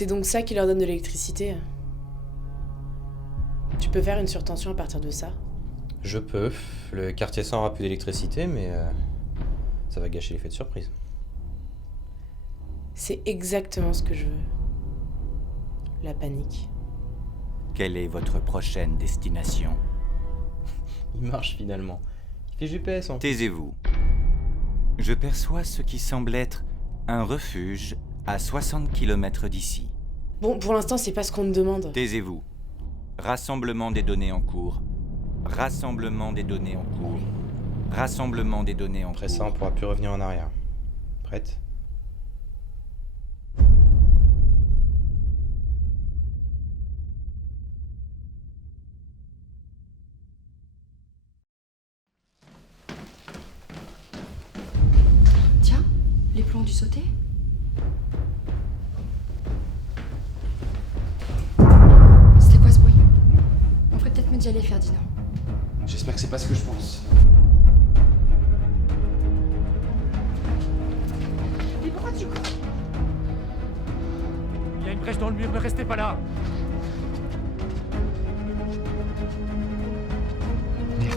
C'est donc ça qui leur donne de l'électricité. Tu peux faire une surtension à partir de ça? Je peux. Le quartier 100 aura plus d'électricité, mais ça va gâcher l'effet de surprise. C'est exactement ce que je veux. La panique. Quelle est votre prochaine destination? Il marche finalement. Il fait GPS en plus. Taisez-vous. Je perçois ce qui semble être un refuge à 60 km d'ici. Bon, pour l'instant, c'est pas ce qu'on me demande. Taisez-vous. Rassemblement des données en cours. Rassemblement des données en cours. Rassemblement des données en Après cours. ça, on pourra plus revenir en arrière. Prête? Tiens, les plombs du sauté. C'était quoi ce bruit? On ferait peut-être mieux d'y aller, Ferdinand. J'espère que c'est pas ce que je pense. Mais pourquoi tu cours? Il y a une brèche dans le mur, ne restez pas là.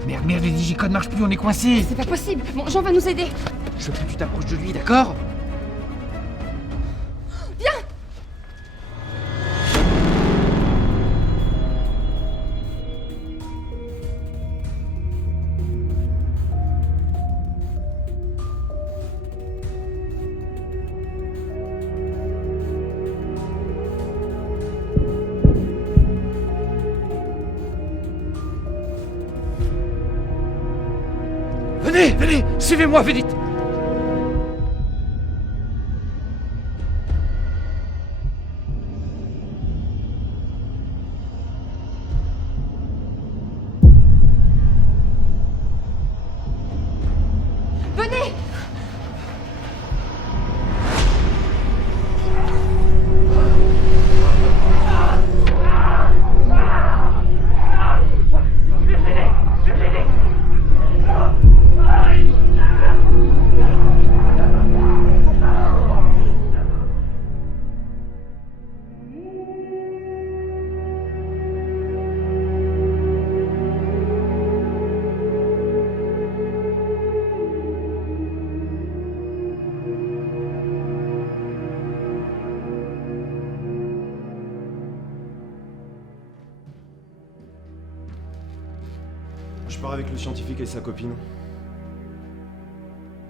Merde, les digicodes marchent plus, on est coincés. C'est pas possible. Bon, Jean va nous aider. Je veux plus que tu t'approches de lui, d'accord? Venez, suivez-moi, vite. Venez! Je pars avec le scientifique et sa copine.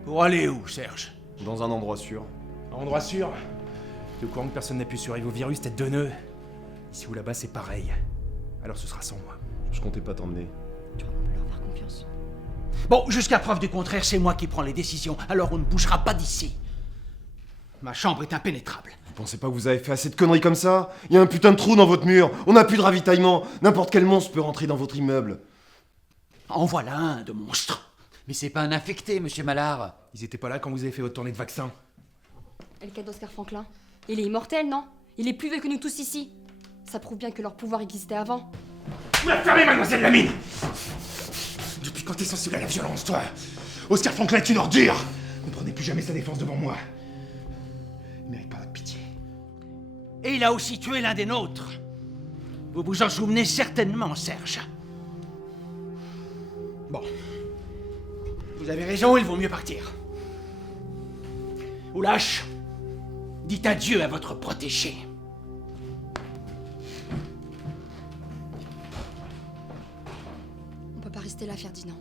Pour aller où, Serge? Dans un endroit sûr. Un endroit sûr? T'es au courant que personne n'a pu survivre au virus, tête de nœud? Ici ou là-bas, c'est pareil. Alors ce sera sans moi. Je comptais pas t'emmener. Tu peux leur faire confiance. Bon, jusqu'à preuve du contraire, c'est moi qui prends les décisions, alors on ne bougera pas d'ici. Ma chambre est impénétrable. Vous pensez pas que vous avez fait assez de conneries comme ça? Il y a un putain de trou dans votre mur, on n'a plus de ravitaillement, n'importe quel monstre peut rentrer dans votre immeuble. En voilà un de monstre. Mais c'est pas un infecté, monsieur Mallard. Ils étaient pas là quand vous avez fait votre tournée de vaccin. Et le cas d'Oscar Franklin? Il est immortel, non? Il est plus vieux que nous tous ici. Ça prouve bien que leur pouvoir existait avant. Vous la fermez, mademoiselle Lamine! Depuis quand t'es sensible à la violence, toi? Oscar Franklin est une ordure! Ne prenez plus jamais sa défense devant moi. Il mérite pas votre pitié. Et il a aussi tué l'un des nôtres. Vous vous en souvenez certainement, Serge. Bon. Vous avez raison, il vaut mieux partir. Ou lâche, dites adieu à votre protégé. On peut pas rester là, Ferdinand.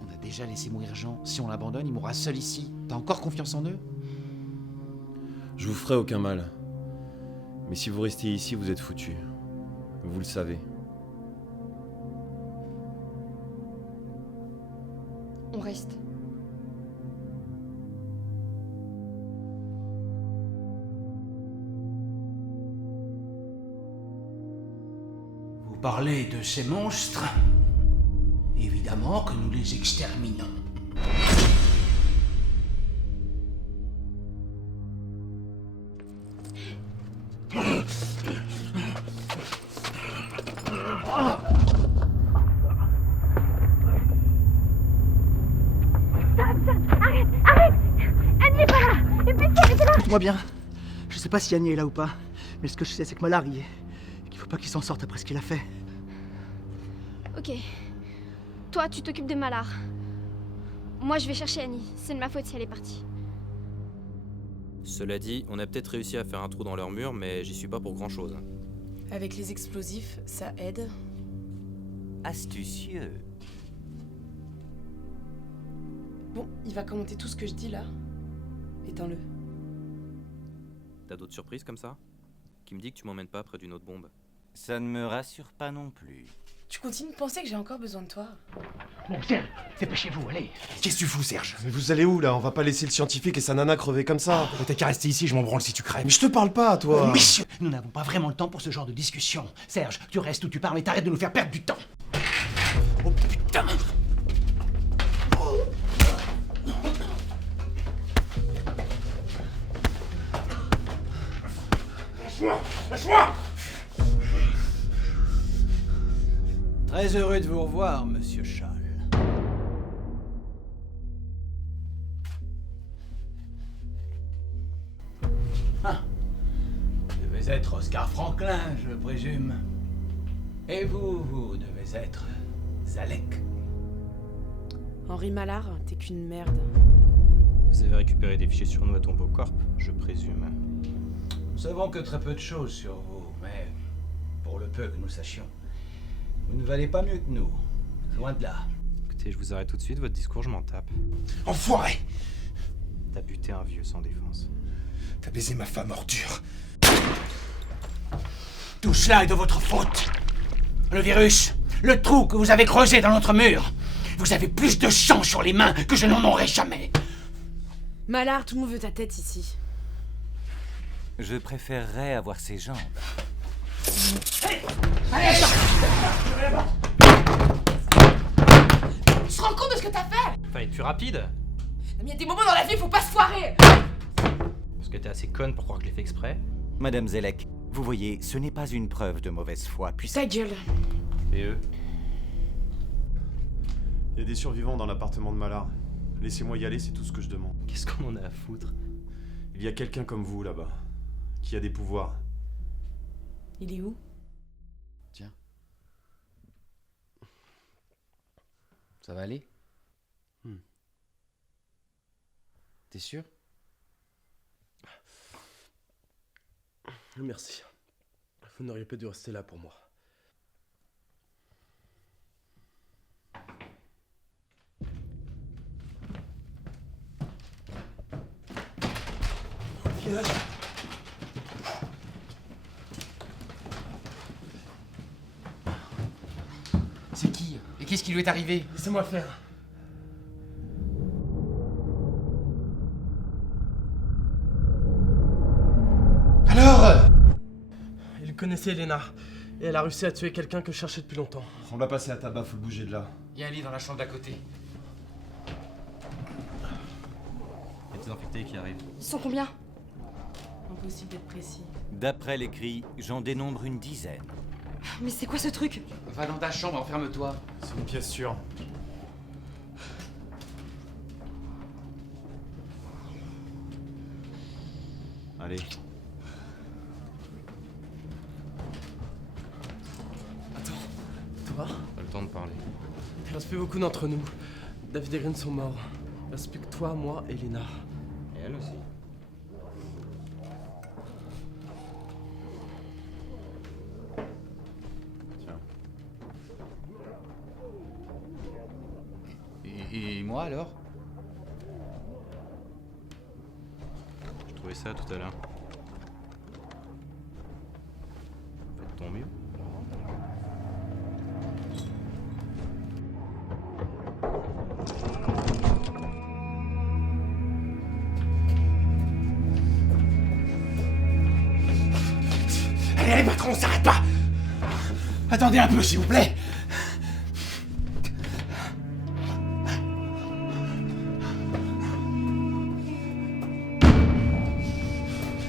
On a déjà laissé mourir Jean. Si on l'abandonne, il mourra seul ici. T'as encore confiance en eux? Je vous ferai aucun mal. Mais si vous restez ici, vous êtes foutus. Vous le savez. On reste. Vous parlez de ces monstres? Évidemment que nous les exterminons. Arrête! Elle n'est pas là! Et puis elle était là! Écoute-moi bien. Je sais pas si Annie est là ou pas, Mais ce que je sais, c'est que Mallard y est. Et qu'il faut pas qu'il s'en sorte après ce qu'il a fait. Ok. Toi, tu t'occupes de Mallard. Moi, je vais chercher Annie. C'est de ma faute si elle est partie. Cela dit, on a peut-être réussi à faire un trou dans leur mur, mais j'y suis pas pour grand-chose. Avec les explosifs, ça aide. Astucieux. Bon, il va commenter tout ce que je dis là. Éteins-le. T'as d'autres surprises comme ça? Qui me dit que tu m'emmènes pas près d'une autre bombe? Ça ne me rassure pas non plus. Tu continues de penser que j'ai encore besoin de toi? Bon, Serge, dépêchez-vous, allez. Qu'est-ce que tu fous, Serge? Mais vous allez où là? On va pas laisser le scientifique et sa nana crever comme ça. T'as qu'à rester ici, je m'en branle si tu crèves. Mais je te parle pas, toi. Oh, messieurs! Nous n'avons pas vraiment le temps pour ce genre de discussion. Serge, tu restes où tu parles et t'arrêtes de nous faire perdre du temps. Oh putain! Lâche-moi! Lâche-moi! Très heureux de vous revoir, monsieur Schall. Ah. Vous devez être Oscar Franklin, je présume. Et vous devez être Zalek. Henri Mallard, t'es qu'une merde. Vous avez récupéré des fichiers sur nous à Tombeau Corp, je présume. Nous savons que très peu de choses sur vous, mais pour le peu que nous sachions, vous ne valez pas mieux que nous. Loin de là. Écoutez, je vous arrête tout de suite, votre discours, je m'en tape. Enfoiré! T'as buté un vieux sans défense. T'as baisé ma femme, ordure. Tout cela est de votre faute. Le virus, le trou que vous avez creusé dans notre mur. Vous avez plus de sang sur les mains que je n'en aurai jamais. Mallard, tout le monde veut ta tête ici. Je préférerais avoir ses jambes. Tu te rends compte de ce que t'as fait? Fallait être plus rapide! Mais il y a des moments dans la vie, faut pas se foirer! Parce que t'es assez conne pour croire que je l'ai fait exprès. Madame Zelek, vous voyez, ce n'est pas une preuve de mauvaise foi, puisque... Ta gueule. Et eux? Il y a des survivants dans l'appartement de Mallard. Laissez-moi y aller, c'est tout ce que je demande. Qu'est-ce qu'on en a à foutre? Il y a quelqu'un comme vous là-bas, qui a des pouvoirs. Il est où? Tiens. Ça va aller? T'es sûr? Merci. Vous n'auriez pas dû rester là pour moi. C'est qui? Et qu'est-ce qui lui est arrivé? Laissez-moi faire. Alors? Il connaissait Elena. Et elle a réussi à tuer quelqu'un que je cherchais depuis longtemps. On l'a passé à tabac, faut le bouger de là. Il y a un lit dans la chambre d'à côté. Il y a des infectés qui arrivent. Ils sont combien? Impossible d'être précis. D'après les cris, j'en dénombre une dizaine. Mais c'est quoi ce truc? Va dans ta chambre, enferme-toi. C'est une pièce sûre. Allez. Toi? Pas le temps de parler. Il reste plus beaucoup d'entre nous. David et Green sont morts. Il reste plus que toi, moi et Lena. Et elle aussi. Tiens. Et moi alors? Je trouvais ça tout à l'heure. Fais de ton mieux. Allez, allez, patron, on s'arrête pas! Attendez un peu, s'il vous plaît!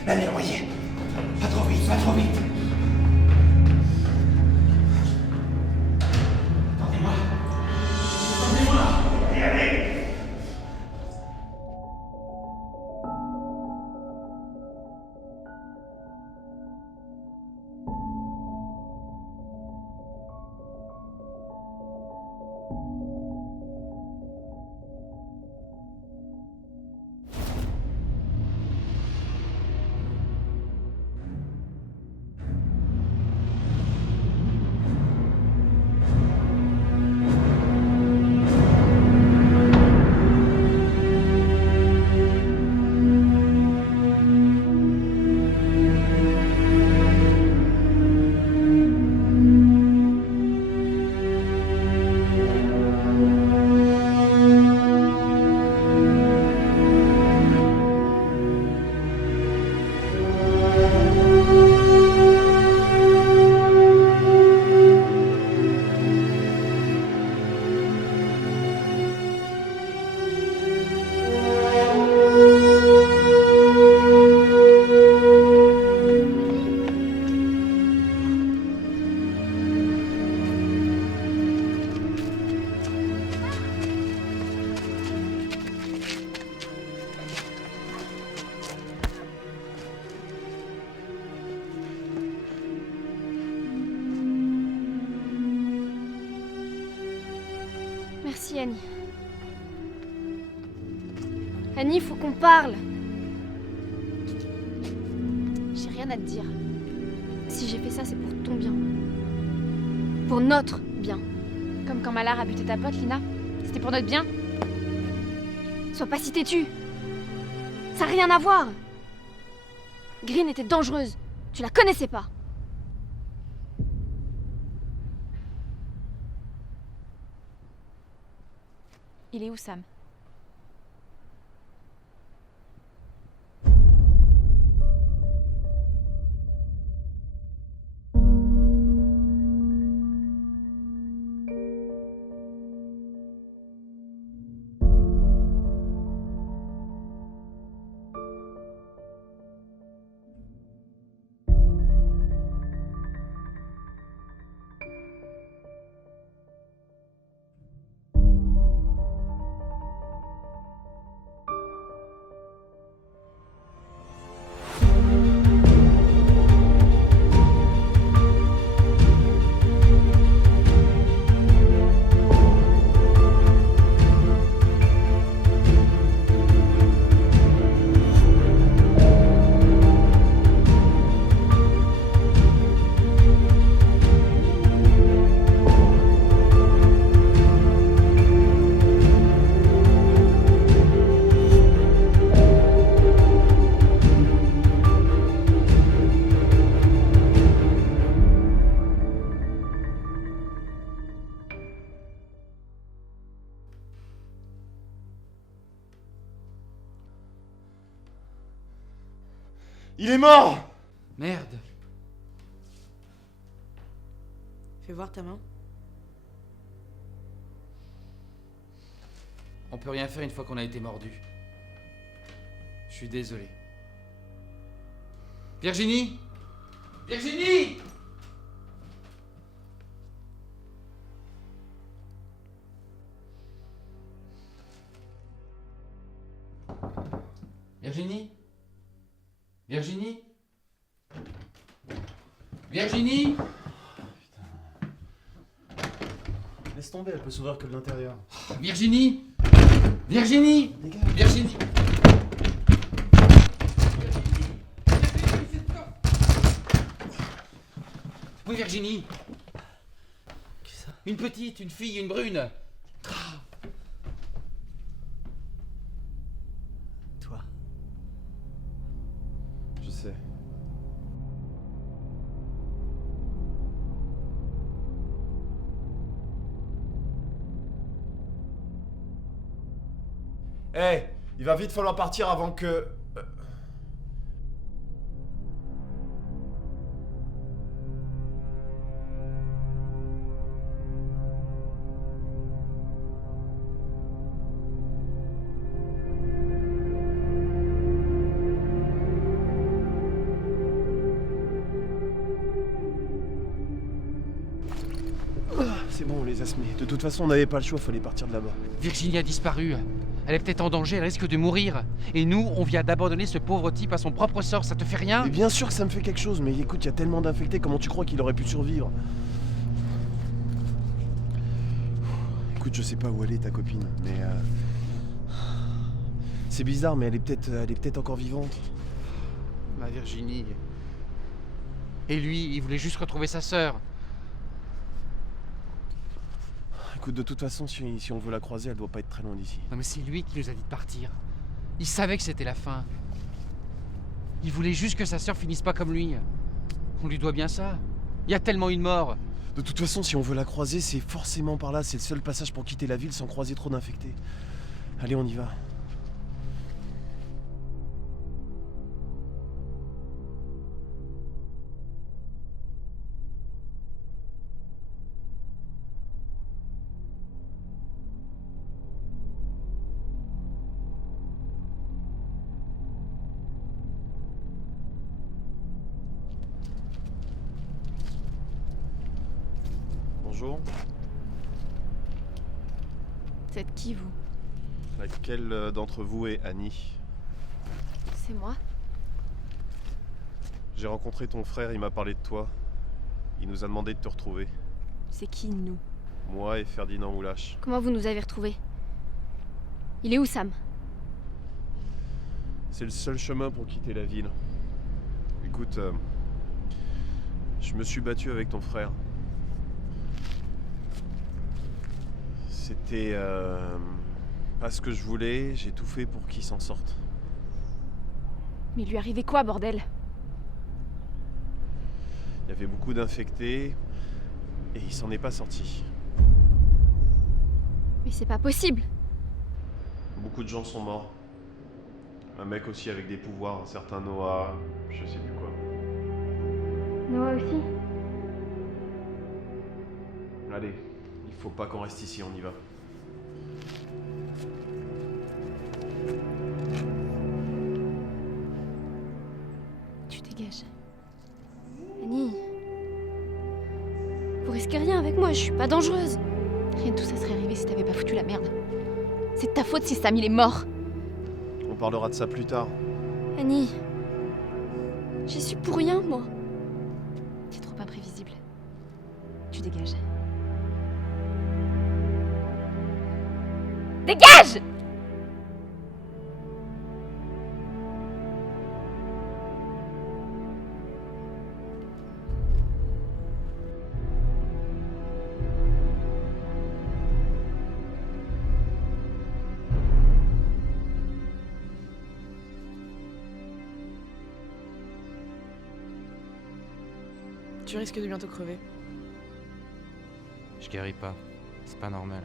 Allez, envoyez! Pas trop vite, pas trop vite! Attendez-moi! Attendez-moi! Allez, allez! Annie. Annie, faut qu'on parle. J'ai rien à te dire. Si j'ai fait ça, c'est pour ton bien. Pour notre bien. Comme quand Malar a buté ta pote, Lina. C'était pour notre bien. Sois pas si têtu. Ça n'a rien à voir. Green était dangereuse. Tu la connaissais pas. Il est où, Sam? Il est mort! Merde. Fais voir ta main. On peut rien faire une fois qu'on a été mordu. Je suis désolé. Virginie! Virginie! Virginie? Virginie? Virginie? Laisse tomber, elle peut s'ouvrir que de l'intérieur. Virginie? Virginie? Virginie? Oui, Virginie? Qui ça? Une petite, une fille, une brune. Toi. Je sais. Eh, il va vite falloir partir avant que... C'est bon, on les a semés. De toute façon, on n'avait pas le choix, fallait partir de là-bas. Virginie a disparu. Elle est peut-être en danger, elle risque de mourir. Et nous, on vient d'abandonner ce pauvre type à son propre sort, ça te fait rien? Mais bien sûr que ça me fait quelque chose, mais écoute, il y a tellement d'infectés, comment tu crois qu'il aurait pu survivre? Écoute, je sais pas où elle est ta copine, mais c'est bizarre, mais elle est peut-être encore vivante. Ma Virginie. Et lui, il voulait juste retrouver sa sœur. Écoute, de toute façon, si on veut la croiser, elle doit pas être très loin d'ici. Non mais c'est lui qui nous a dit de partir. Il savait que c'était la fin. Il voulait juste que sa sœur finisse pas comme lui. On lui doit bien ça. Il y a tellement une mort. De toute façon, si on veut la croiser, c'est forcément par là. C'est le seul passage pour quitter la ville sans croiser trop d'infectés. Allez, on y va. Bonjour. Vous êtes qui, vous? Laquelle d'entre vous est Annie? C'est moi. J'ai rencontré ton frère, il m'a parlé de toi. Il nous a demandé de te retrouver. C'est qui, nous? Moi et Ferdinand Moulache. Comment vous nous avez retrouvés? Il est où, Sam? C'est le seul chemin pour quitter la ville. Écoute, je me suis battu avec ton frère. C'était pas ce que je voulais, j'ai tout fait pour qu'il s'en sorte. Mais il lui arrivait quoi, bordel? Il y avait beaucoup d'infectés et il s'en est pas sorti. Mais c'est pas possible! Beaucoup de gens sont morts. Un mec aussi avec des pouvoirs, un certain Noah, je sais plus quoi. Noah aussi? Allez, il faut pas qu'on reste ici, on y va. Tu dégages. Annie. Vous risquez rien avec moi, je suis pas dangereuse. Rien de tout ça serait arrivé si t'avais pas foutu la merde. C'est de ta faute si Sam il est mort. On parlera de ça plus tard. Annie. J'y suis pour rien, moi. T'es trop imprévisible. Tu dégages. Dégage! Tu risques de bientôt crever. Je guéris pas. C'est pas normal.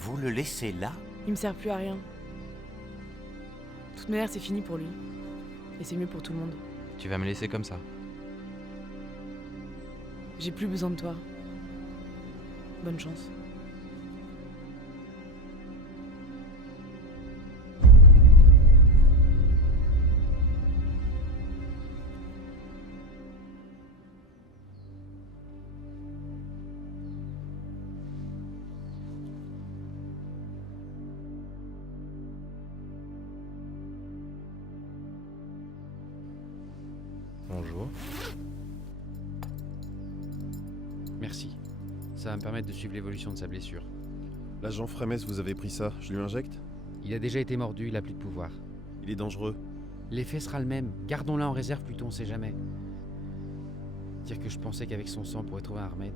Vous le laissez là? Il me sert plus à rien. De toute manière, c'est fini pour lui. Et c'est mieux pour tout le monde. Tu vas me laisser comme ça. J'ai plus besoin de toi. Bonne chance. Bonjour. Merci. Ça va me permettre de suivre l'évolution de sa blessure. L'agent Frémès, vous avez pris ça, je lui injecte? Il a déjà été mordu, il a plus de pouvoir. Il est dangereux. L'effet sera le même. Gardons-la en réserve plutôt, on sait jamais. Dire que je pensais qu'avec son sang, on pourrait trouver un remède.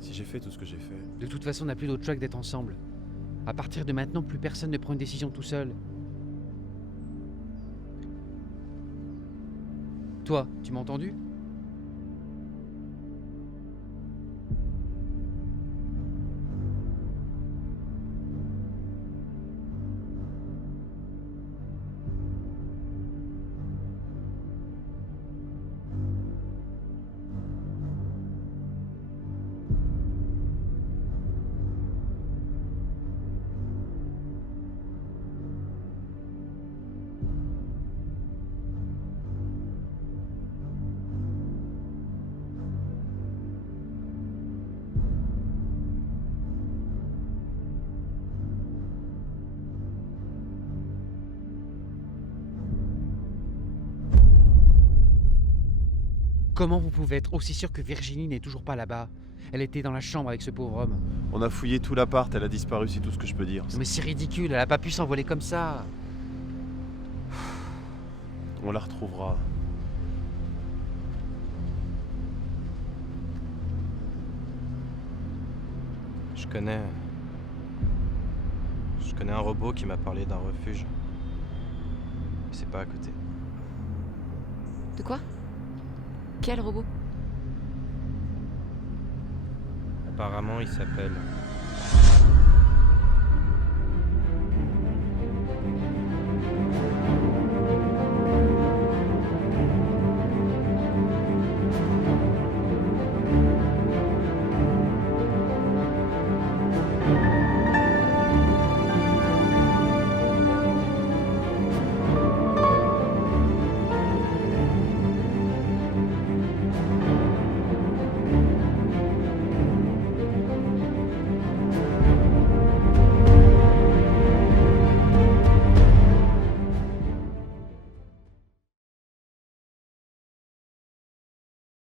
Si j'ai fait tout ce que j'ai fait... De toute façon, on n'a plus d'autre choix que d'être ensemble. À partir de maintenant, plus personne ne prend une décision tout seul. Toi, tu m'as entendu? Comment vous pouvez être aussi sûr que Virginie n'est toujours pas là-bas? Elle était dans la chambre avec ce pauvre homme. On a fouillé tout l'appart, elle a disparu, c'est tout ce que je peux dire. Mais c'est ridicule, elle a pas pu s'envoler comme ça. On la retrouvera. Je connais un robot qui m'a parlé d'un refuge. Mais c'est pas à côté. De quoi? Quel robot? Apparemment, il s'appelle